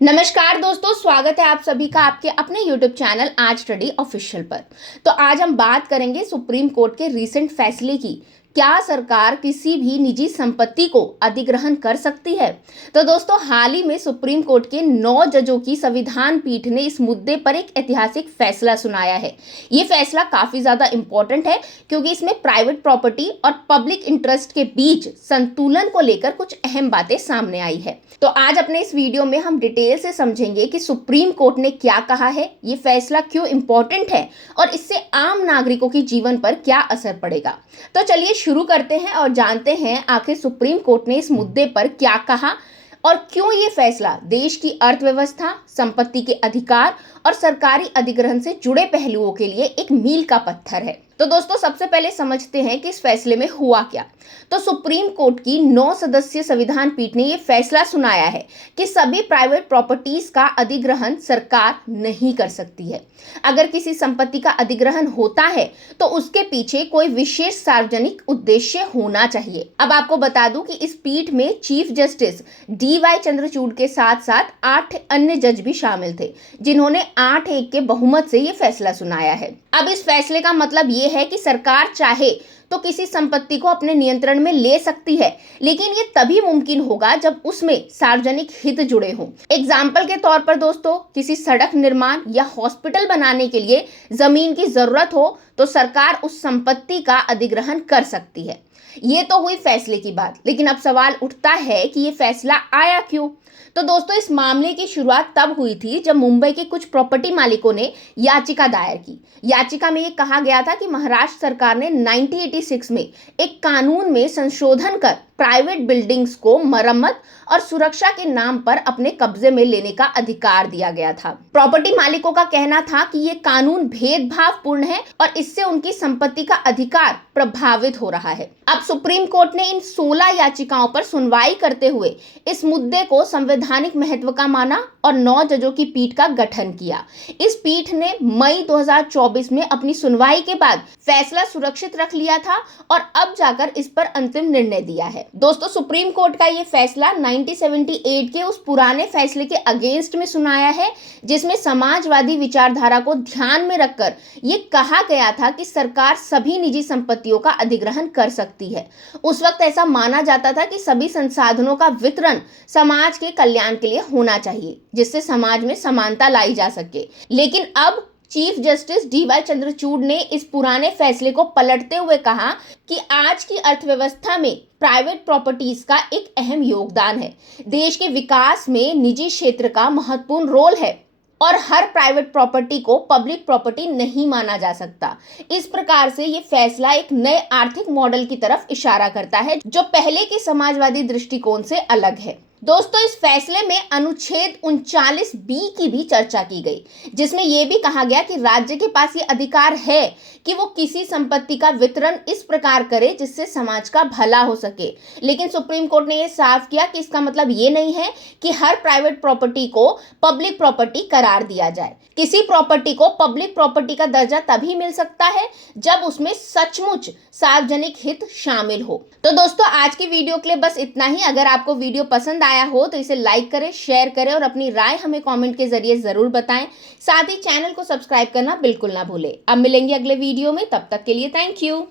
नमस्कार दोस्तों, स्वागत है आप सभी का आपके अपने YouTube चैनल आज स्टडी ऑफिशियल पर। तो आज हम बात करेंगे सुप्रीम कोर्ट के रीसेंट फैसले की। क्या सरकार किसी भी निजी संपत्ति को अधिग्रहण कर सकती है? तो दोस्तों, हाल ही में सुप्रीम कोर्ट के 9 जजों की संविधान पीठ ने इस मुद्दे पर एक ऐतिहासिक फैसला सुनाया है। ये फैसला काफी ज्यादा इंपॉर्टेंट है क्योंकि इसमें प्राइवेट प्रॉपर्टी और पब्लिक इंटरेस्ट के बीच संतुलन को लेकर कुछ अहम बातें सामने आई है। तो आज अपने इस वीडियो में हम डिटेल से समझेंगे कि सुप्रीम कोर्ट ने क्या कहा है, ये फैसला क्यों इंपॉर्टेंट है और इससे आम नागरिकों के जीवन पर क्या असर पड़ेगा। तो चलिए शुरू करते हैं और जानते हैं आखिर सुप्रीम कोर्ट ने इस मुद्दे पर क्या कहा और क्यों ये फैसला देश की अर्थव्यवस्था, संपत्ति के अधिकार और सरकारी अधिग्रहण से जुड़े पहलुओं के लिए एक मील का पत्थर है। तो दोस्तों, सबसे पहले समझते हैं कि इस फैसले में हुआ क्या। तो सुप्रीम कोर्ट की 9 सदस्यीय संविधान पीठ ने यह फैसला सुनाया है कि सभी प्राइवेट प्रॉपर्टीज का अधिग्रहण सरकार नहीं कर सकती है। अगर किसी संपत्ति का अधिग्रहण होता है तो उसके पीछे कोई विशेष सार्वजनिक उद्देश्य होना चाहिए। अब आपको बता दूं कि इस पीठ में चीफ जस्टिस DY चंद्रचूड़ के साथ साथ 8 अन्य जज भी शामिल थे, जिन्होंने 8-1 के बहुमत से ये फैसला सुनाया है। अब इस फैसले का मतलब ये है कि सरकार चाहे तो किसी संपत्ति को अपने नियंत्रण में ले सकती है, लेकिन ये तभी मुमकिन होगा जब उसमें सार्वजनिक हित जुड़े हों। एग्जाम्पल के तौर पर दोस्तों, किसी सड़क निर्माण या हॉस्पिटल बनाने के लिए जमीन की जरूरत हो तो सरकार उस संपत्ति का अधिग्रहण कर सकती है। ये तो हुई फैसले की बात, लेकिन अब सवाल उठता है कि ये फैसला आया क्यों। तो दोस्तों, इस मामले की शुरुआत तब हुई थी जब मुंबई के कुछ प्रॉपर्टी मालिकों ने याचिका दायर की। याचिका में ये कहा गया था कि महाराष्ट्र सरकार ने 1986 में एक कानून में संशोधन कर प्राइवेट बिल्डिंग्स को मरम्मत और सुरक्षा के नाम पर अपने कब्जे में लेने का अधिकार दिया गया था। प्रॉपर्टी मालिकों का कहना था कि ये कानून भेदभावपूर्ण है और इससे उनकी संपत्ति का अधिकार प्रभावित हो रहा है। अब सुप्रीम कोर्ट ने इन 16 याचिकाओं पर सुनवाई करते हुए इस मुद्दे को संवैधानिक महत्व का माना और 9 जजों की पीठ का गठन किया। इस पीठ ने मई 2024 में अपनी सुनवाई के बाद फैसला सुरक्षित रख लिया था और अब जाकर इस पर अंतिम निर्णय दिया है। दोस्तों, सुप्रीम कोर्ट का ये फैसला 1978 के उस पुराने फैसले के अगेंस्ट में सुनाया है, जिसमें समाजवादी विचारधारा को ध्यान में रखकर ये कहा गया था कि सरकार सभी निजी संपत्तियों का अधिग्रहण कर सकती है। उस वक्त ऐसा माना जाता था कि सभी संसाधनों का वितरण समाज के कल्याण के लिए होना चाहिए, जिससे समाज में समानता लाई जा सके। लेकिन अब चीफ जस्टिस DY चंद्रचूड़ ने इस पुराने फैसले को पलटते हुए कहा कि आज की अर्थव्यवस्था में प्राइवेट प्रॉपर्टीज का एक अहम योगदान है। देश के विकास में निजी क्षेत्र का महत्वपूर्ण रोल है और हर प्राइवेट प्रॉपर्टी को पब्लिक प्रॉपर्टी नहीं माना जा सकता। इस प्रकार से ये फैसला एक नए आर्थिक मॉडल की तरफ इशारा करता है, जो पहले के समाजवादी दृष्टिकोण से अलग है। दोस्तों, इस फैसले में अनुच्छेद 39B की भी चर्चा की गई, जिसमें यह भी कहा गया कि राज्य के पास ये अधिकार है कि वो किसी संपत्ति का वितरण इस प्रकार करे जिससे समाज का भला हो सके। लेकिन सुप्रीम कोर्ट ने यह साफ किया कि इसका मतलब ये नहीं है कि हर प्राइवेट प्रॉपर्टी को पब्लिक प्रॉपर्टी करार दिया जाए। किसी प्रॉपर्टी को पब्लिक प्रॉपर्टी का दर्जा तभी मिल सकता है जब उसमें सचमुच सार्वजनिक हित शामिल हो। तो दोस्तों, आज की वीडियो के लिए बस इतना ही। अगर आपको वीडियो पसंद आया हो तो इसे लाइक करें, शेयर करें और अपनी राय हमें कमेंट के जरिए जरूर बताएं। साथ ही चैनल को सब्सक्राइब करना बिल्कुल ना भूलें। अब मिलेंगे अगले वीडियो में, तब तक के लिए थैंक यू।